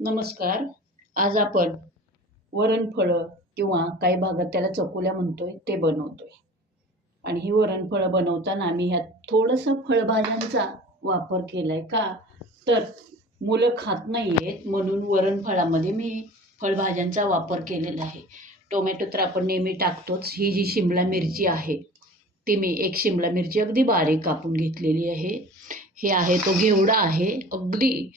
नमस्कार. आज आपण वरणफळं किंवा काही भागात त्याला चकोल्या म्हणतोय ते बनवतोय. आणि ही वरणफळं बनवताना आम्ही ह्यात थोडंसं फळभाज्यांचा वापर केला आहे का? तर मुलं खात नाही आहेत म्हणून वरणफळामध्ये मी फळभाज्यांचा वापर केलेला आहे. टोमॅटो तर आपण नेहमी टाकतोच. ही जी शिमला मिरची आहे ती मी एक शिमला मिरची अगदी बारीक कापून घेतलेली आहे. हे आहे तो घेवडा आहे. अगदी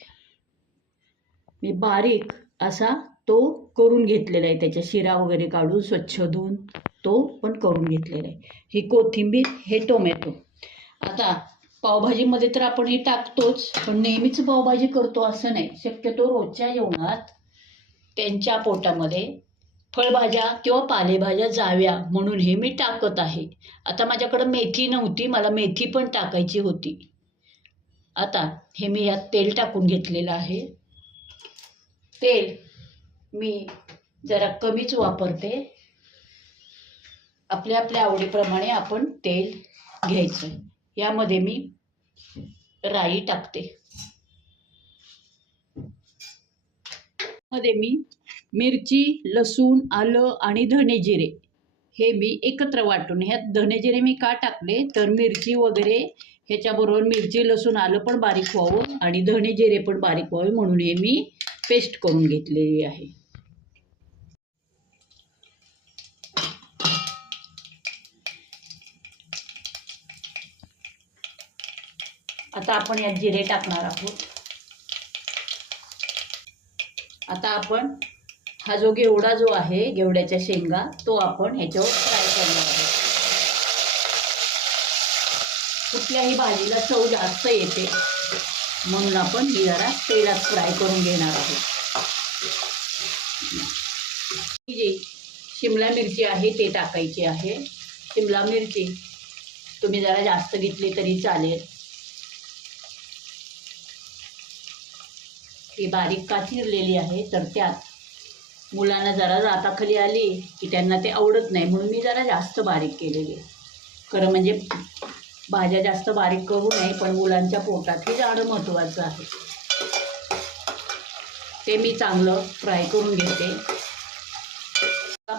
मी बारीक असा तो करून घेतलेला आहे. त्याच्या शिरा वगैरे काढून स्वच्छ धुवून तो पण करून घेतलेला आहे. ही कोथिंबीर हे टोमॅटो. आता पावभाजीमध्ये तर आपण हे टाकतोच पण नेहमीच पावभाजी करतो असं नाही. शक्यतो रोजच्या जेवणात त्यांच्या पोटामध्ये फळभाज्या किंवा पालेभाज्या जाव्या म्हणून हे मी टाकत आहे. आता माझ्याकडं मेथी नव्हती मला मेथी पण टाकायची होती. आता हे मी यात तेल टाकून घेतलेलं आहे. तेल मी जरा कमीच वापरते. आपल्या आपल्या आवडीप्रमाणे आपण तेल घ्यायचं. यामध्ये मी राई टाकते. मध्ये मी मिरची लसूण आलं आणि धने जिरे हे मी एकत्र वाटून ह्यात धने जिरे मी का टाकले? तर मिरची वगैरे ह्याच्याबरोबर मिरची लसूण आलं पण बारीक व्हावं आणि धणे जिरे पण बारीक व्हावे म्हणून हे मी पेस्ट करून घेतलेली आहे. आता आपण यात जिरे टाकणार आहोत. आता आपण हा जो घेवडा जो आहे घेवड्याच्या शेंगा तो आपण ह्याच्यावर फ्राय करणार आहोत. कुठल्याही भाजीला चव जास्त येते. म्हणून आपण ही जरा तेलात फ्राय करून घेणार आहोत. ही जी शिमला मिरची आहे ते टाकायची आहे. शिमला मिरची तुम्ही जरा जास्त घेतली तरी चालेल. ही बारीक का चिरलेली आहे तर त्यात मुलांना जरा जाताखाली आली की त्यांना ते आवडत नाही म्हणून मी जरा जास्त बारीक केलेली खरं म्हणजे भाज्या जास्त बारीक करू नये पण मुलांच्या पोटात हे जाणं महत्त्वाचं आहे. ते मी चांगलं फ्राय करून घेते.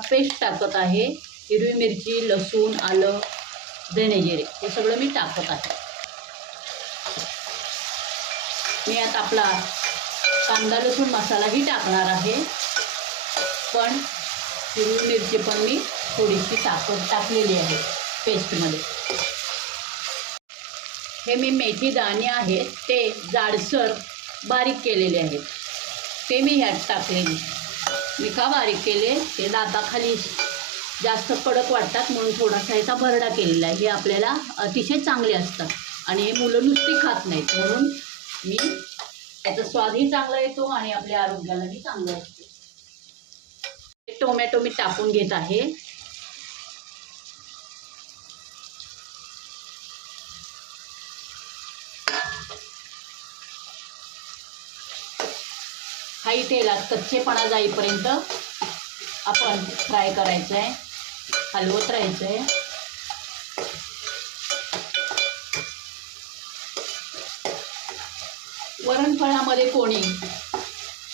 पेस्ट टाकत आहे. हिरवी मिरची लसूण आलं धने जिरे हे सगळं मी टाकत आहे. मी आता आपला कांदा लसूण मसालाही टाकणार आहे. पण हिरवी मिरची पण मी थोडीशी टाकत टाकलेली आहे पेस्टमध्ये हे मी मेथी दाणे आहेत ते जाडसर बारीक केलेले आहेत. ते मी ह्यात टाकलेले. मी का बारीक केले? ते दाताखाली जास्त कडक वाटतात म्हणून थोडासा याचा भरडा केलेला आहे. हे आपल्याला अतिशय चांगले असतात आणि हे मुलं नुसती खात नाहीत. म्हणून मी त्याचा स्वादही चांगला येतो आणि आपल्या आरोग्यालाही चांगलं असते. टोमॅटो मी टाकून घेत आहे. हाई तेलात कच्चेपणा जाईपर्यंत आपण फ्राय करायचं आहे हलवत राहायचं आहे वरणफळामध्ये कोणी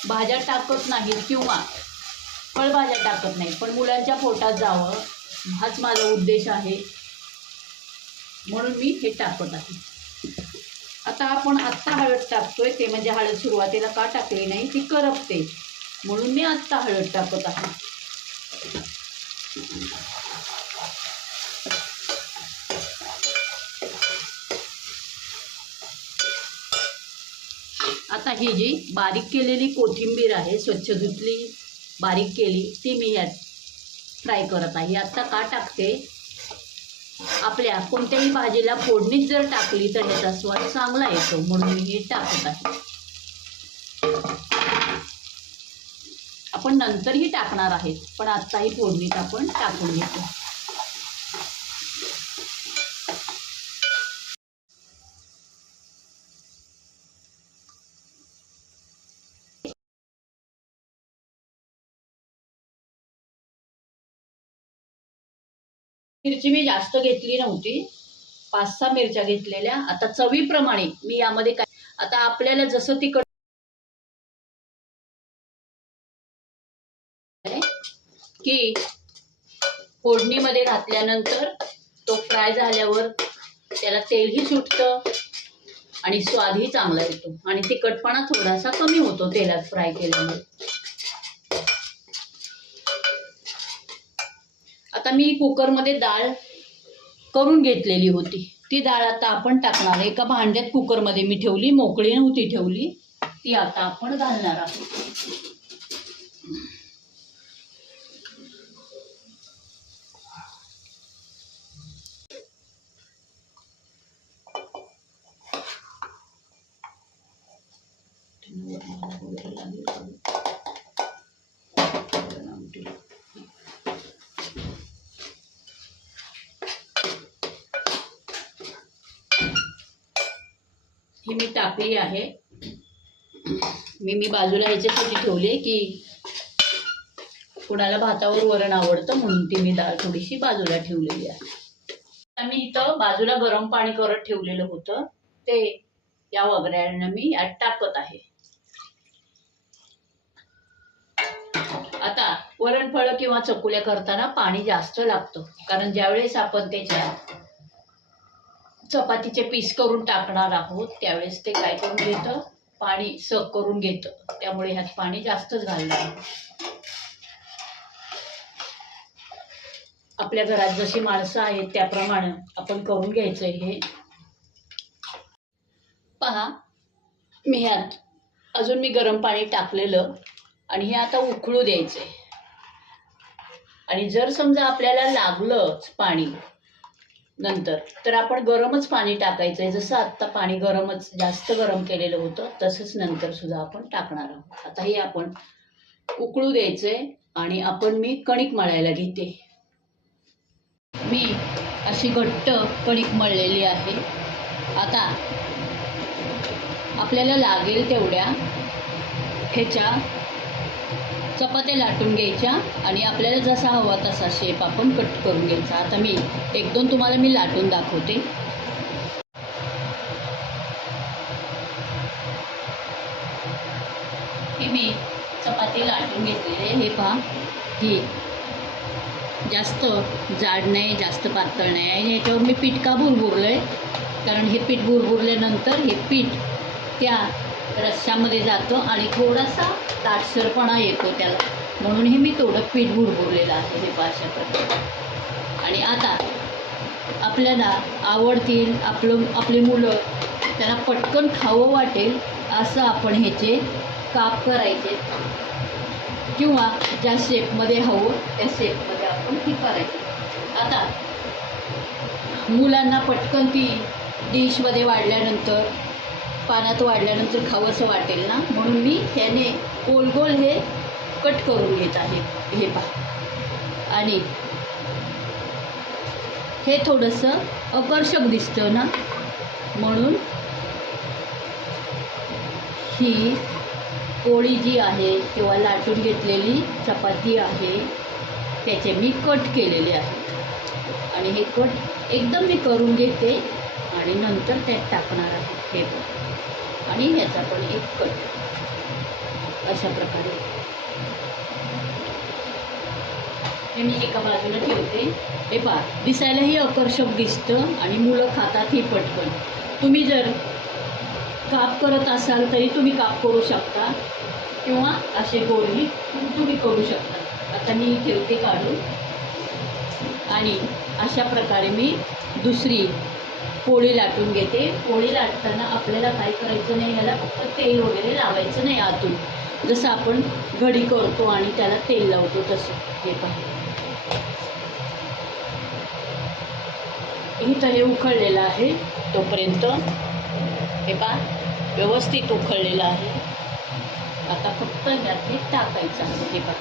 भाज्या टाकत नाहीत किंवा फळभाज्या टाकत नाहीत पण मुलांच्या पोटात जावं हाच माझा उद्देश आहे. म्हणून मी हे टाकत आहे. आता आपण आत्ता हळद टाकतोय ते म्हणजे हळद सुरुवातीला का टाकली नाही ती करपते. म्हणून मी आत्ता हळद टाकत आहे. आता ही जी बारीक केलेली कोथिंबीर आहे स्वच्छ धुतली बारीक केली ती मी यात फ्राय करत आहे. आत्ता का टाकते? आपल्या कोणत्याही भाजीला फोडणीच जर टाकली तर याचा स्वाद चांगला येतो म्हणून मी हे टाकत आहे. आपण नंतरही टाकणार आहेत पण आत्ताही फोडणीत आपण टाकून घेतो मिरची मी जास्त घेतली नव्हती. पाच सहा मिरच्या घेतलेल्या. आता चवीप्रमाणे मी यामध्ये काय आता आपल्याला जसं तिकड की फोडणीमध्ये घातल्यानंतर तो फ्राय झाल्यावर त्याला तेलही सुटतं आणि स्वादही चांगला येतो. आणि तिखटपणा थोडासा कमी होतो तेलात फ्राय केल्यामुळे. आता मी कुकरमध्ये डाळ करून घेतलेली होती. ती डाळ आता आपण टाकणार एका भांड्यात कुकरमध्ये मी ठेवली मोकळी नव्हती ठेवली. ती आता आपण घालणार आहोत. मी टाकली आहे. मी मी बाजूला ह्याच्यासाठी ठेवली की कुणाला भातावर वरण आवडतं म्हणून ती मी डाळ थोडीशी बाजूला ठेवलेली आहे. मी इथं बाजूला गरम पाणी करत ठेवलेलं होतं. ते या वगैरेनं मी यात टाकत आहे. आता वरणफळं किंवा चकुल्या करताना पाणी जास्त लागतं. कारण ज्यावेळेस आपण त्याच्यात चपातीचे पीस करून टाकणार आहोत. त्यावेळेस ते काय करून घेतं? पाणी सक करून घेतं. त्यामुळे ह्यात पाणी जास्तच घालणार आहे आपल्या घरात जशी माणसं आहेत त्याप्रमाणे आपण करून घ्यायचं हे. पहा मी ह्यात अजून मी गरम पाणी टाकलेलं आणि हे आता उकळू द्यायचंय. आणि जर समजा आपल्याला लागलंच पाणी नंतर. तर आपण गरमच पाणी टाकायचं आहे जसं आत्ता पाणी गरमच जास्त गरम केलेलं होतं तसंच नंतर सुद्धा आपण टाकणार आहोत. आता हे आपण उकळू द्यायचंय आणि आपण मी कणिक मळायला घेते. मी अशी घट्ट कणिक मळलेली आहे. आता आपल्याला लागेल तेवढ्या ह्याच्या चपात्या लाटून घ्यायच्या आणि आपल्याला जसा हवा तसा शेप आपण कट करून घ्यायचा. आता मी एक दोन तुम्हाला मी लाटून दाखवते. हे मी चपाती लाटून घेतलेले हे पहा. ही जास्त जाड नाही जास्त पातळ नाही आणि ह्याच्यावर मी पीठ का भुरभुरलं आहे कारण हे पीठ भुरभुरल्यानंतर हे पीठ त्या रश्श्यामध्ये जातं आणि थोडासा ताटसरपणा येतो त्याला. म्हणून हे मी थोडं पीठ भुरभुरलेलं आहे हे अशा प्रकारे आणि आता आपल्याला आवडतील आपलं आपली मुलं त्यांना पटकन खावं वाटेल असं आपण ह्याचे काप करायचे. किंवा ज्या शेपमध्ये हवं त्या शेपमध्ये आपण ती करायची. आता मुलांना पटकन ती डिशमध्ये वाढल्यानंतर पाण्यात वाढल्यानंतर खावंसं वाटेल ना? म्हणून मी ह्याने गोल गोल हे कट करून घेत आहे हे पहा. आणि हे थोडंसं आकर्षक दिसतं ना? म्हणून ही पोळी जी आहे किंवा लाटून घेतलेली चपाती आहे त्याचे मी कट केलेले आहेत. आणि हे कट एकदम मी करून घेते. आणि नंतर त्यात टाकणार आहे हे पण आणि ह्याचा पण एक कट. अशा प्रकारे. हे मी एका बाजूला ठेवते. हे पा दिसायलाही आकर्षक दिसतं आणि मुलं खातात ही पटकन. तुम्ही जर काप करत असाल तरी तुम्ही काप करू शकता. किंवा असे गोळी तुम्ही करू शकता. आता मी ठेवते काढून. आणि अशा प्रकारे मी दुसरी पोळी लाटून घेते. पोळी लाटताना आपल्याला काय करायचं नाही याला फक्त तेल वगैरे लावायचं नाही आतून. जसं आपण घडी करतो आणि त्याला तेल लावतो तसं हे पाहिजे इथं हे उखळलेलं आहे तोपर्यंत. हे पा व्यवस्थित उखळलेलं आहे. आता फक्त ह्यात हे टाकायचं आहे. हे पा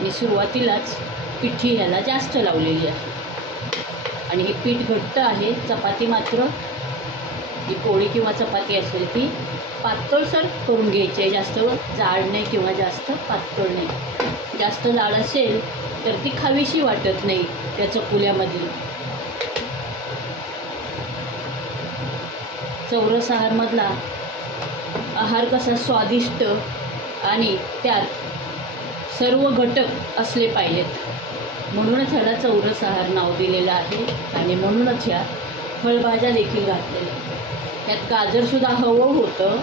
मी सुरुवातीलाच पिठी ह्याला जास्त लावलेली आहे. आणि हे पीठ घट्ट आहे चपाती मात्र जी पोळी किंवा चपाती असेल ती पातळसर करून घ्यायची आहे. जास्त जाड नाही किंवा जास्त पातळ नाही. जास्त जाड असेल तर ती खावीशी वाटत नाही त्या चकुल्यामधली चौरस आहारमधला आहार कसा स्वादिष्ट आणि त्यात सर्व घटक असले पाहिजेत. म्हणूनच ह्याला चौरस आहार नाव दिलेलं आहे आणि म्हणूनच ह्या फळभाज्या देखील घातलेल्या आहेत. ह्यात गाजरसुद्धा हवं होतं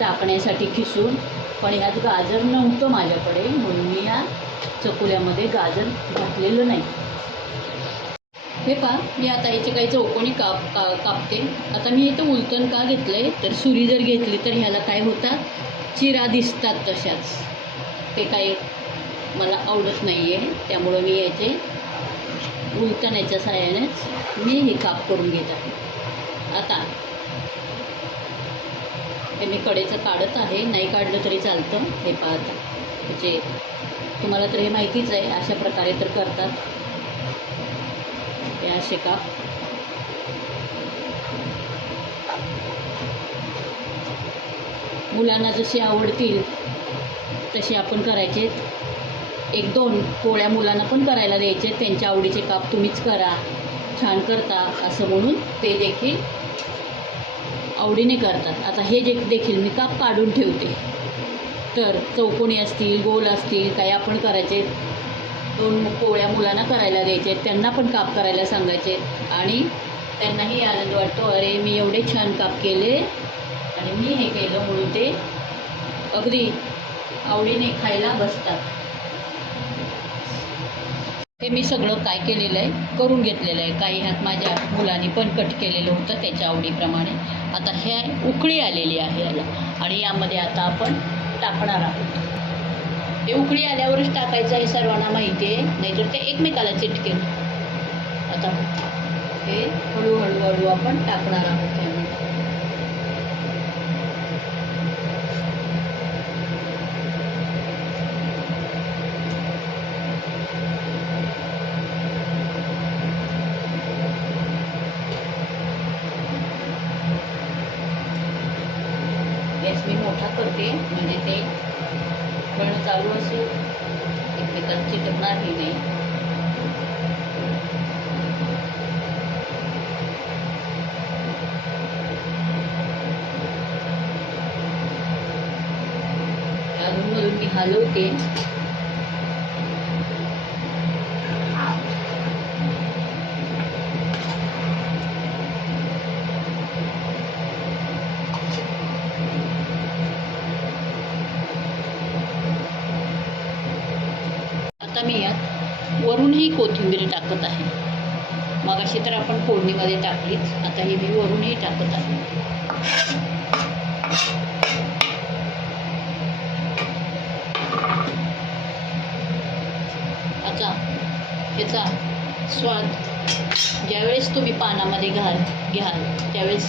टाकण्यासाठी खिसून पण ह्यात गाजर नव्हतं माझ्याकडे म्हणून मी या चकुल्यामध्ये गाजर घातलेलं नाही. हे पहा मी आता याचे काही चौकोनी काप का कापते. आता मी इथं उलटण का घेतलं आहे तर सुरी जर घेतली तर ह्याला काय होतात? चिरा दिसतात तशाच. ते काय मला आवडत नाही आहे त्यामुळं मी याचे उलटण्याच्या साह्यानेच मी हे काप करून घेत आहे. आता हे मी कडेचं काढत आहे नाही काढलं तरी चालतं हे पाहता. म्हणजे तुम्हाला तर हे माहितीच आहे अशा प्रकारे तर करतात. हे असे काप. मुलांना जसे आवडतील तसे आपण करायचे. एक दोन पोळ्या मुलांना पण करायला द्यायचे. त्यांच्या आवडीचे काप तुम्हीच करा. छान करता असं म्हणून ते देखील आवडीने करतात. आता हे जे देखील मी काप काढून ठेवते. तर चौकोनी असतील गोल असतील काही आपण करायचे. दोन पोळ्या मुलांना करायला द्यायचे. त्यांना पण काप करायला सांगायचे. आणि त्यांनाही आनंद वाटतो अरे मी एवढे छान काप केले. आणि मी हे केलं म्हणून ते अगदी आवडीने खायला बसतात. हे मी सगळं काय केलेलं आहे करून घेतलेलं आहे. काही ह्यात माझ्या मुलांनी पण कट केलेलं होतं त्याच्या आवडीप्रमाणे. आता हे उकळी आलेली आहे याला. आणि यामध्ये आता आपण टाकणार आहोत. ते उकळी आल्यावरच टाकायचं हे सर्वांना माहिती आहे. नाहीतर ते एकमेकाला चिटकेल. आता हे हळूहळू हळू आपण टाकणार आहोत होते म्हणजे ते कळणं चालू असून एकमेकांना चिटकणारही नाही. अधूनमधून मी हलवते आता मी यात वरूनही कोथिंबीर टाकत आहे. मगाशी तर आपण फोडणीमध्ये टाकलीच आता हे मी वरूनही टाकत आहे. आता याचा स्वाद ज्यावेळेस तुम्ही पानामध्ये घाल घ्याल त्यावेळेस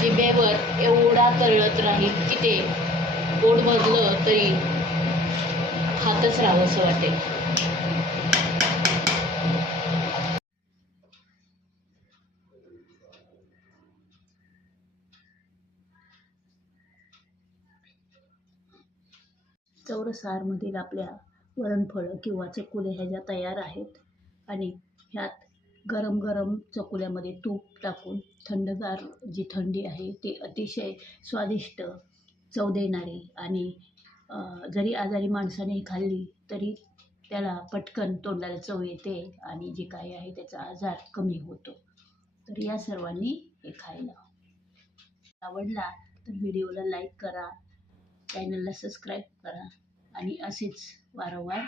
जिभेवर एवढा तळत राहील की ते पोट भरलं तरी खातच राहावं असं वाटेल. सारमधील आपल्या वरणफळं किंवा चकुल्या ह्या ज्या तयार आहेत आणि ह्यात गरम गरम चकुल्यामध्ये तूप टाकून थंडगार जी थंडी आहे ती अतिशय स्वादिष्ट चव देणारी आणि जरी आजारी माणसाने खाल्ली तरी त्याला पटकन तोंडाला चव येते आणि जे काही आहे त्याचा आजार कमी होतो. तर या सर्वांनी हे खायला. आवडला तर व्हिडिओला लाईक करा चॅनलला सबस्क्राईब करा. आणि असेच वारंवार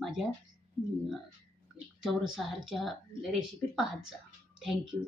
माझ्या चौरस आहारच्या रेसिपी पाहत जा. थँक्यू